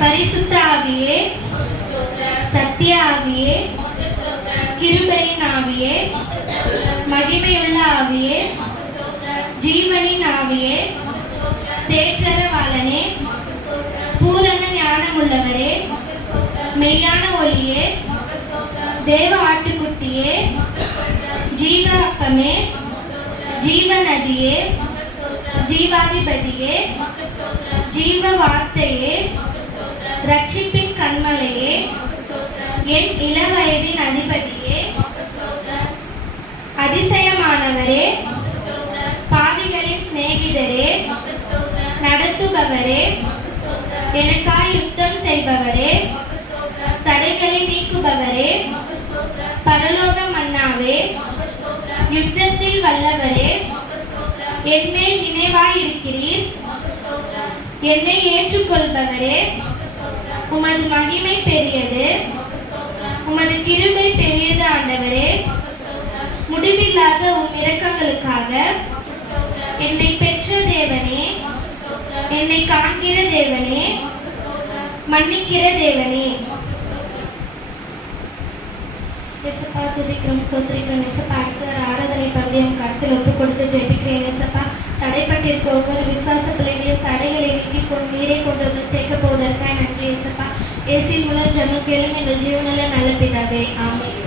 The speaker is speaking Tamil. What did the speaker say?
பரிசுத்த ஆவியே, சத்திய ஆவியே, கிருபையின் ஆவியே, மகிமையுள்ள ஆவியே, ஜீவனின் ஆவியே, தேற்றரவாளனே, பூரண ஞானமுள்ளவரே, மெய்யான ஒளியே, தேவ ஆட்டுக்குட்டியே, ஜீவ அப்பமே, ஜீவநதியே, ஜீவாதிபதியே, ஜீவ வார்த்தையே, ரட்சிப்பின் கண்மலையே, என் இளவயதின் அதிபதியே, அதிசயமானவரே, பாவிகளின் சிநேகிதரே, நடத்துபவரே, எனக்காய் யுத்தம் செய்பவரே, தடைகளை நீக்குபவரே, பரலோக மன்னாவே, யுத்தத்தில் வல்லவரே, என்மேல் நினைவாயிருக்கிறீர், என்னை ஏற்றுக்கொள்பவரே, உமது மகிமை பெரியது, உமது கிருபை பெரியது ஆண்டவரே, முடிவில்லாத உம் இரக்கங்களுக்காக என்னை பெற்ற தேவனே, என்னை காண்கிற தேவனே, மன்னிக்கிற தேவனே. இயேசுப்பா, துதிக்கிறோம், ஸ்தோத்திரிக்கிறோம் இயேசுப்பா. அடுத்த ஒரு ஆராதனை பகுதியும் கருத்தில் ஒப்புக் கொடுத்து ஜெபிக்கிறேன் இயேசுப்பா. தடைப்பட்டிருக்க ஒவ்வொரு விசுவாச பிள்ளைகளையும் தடைகளை நீக்கி கொண்டு நீரை கொண்டு வந்து சேர்க்க போவதற்காக நன்றி இயேசுப்பா. இயேசுவின் மூலம் ஜெபம் கேளும் எங்கள் ஜீவனில் நல்ல பிதாவே, ஆமென்.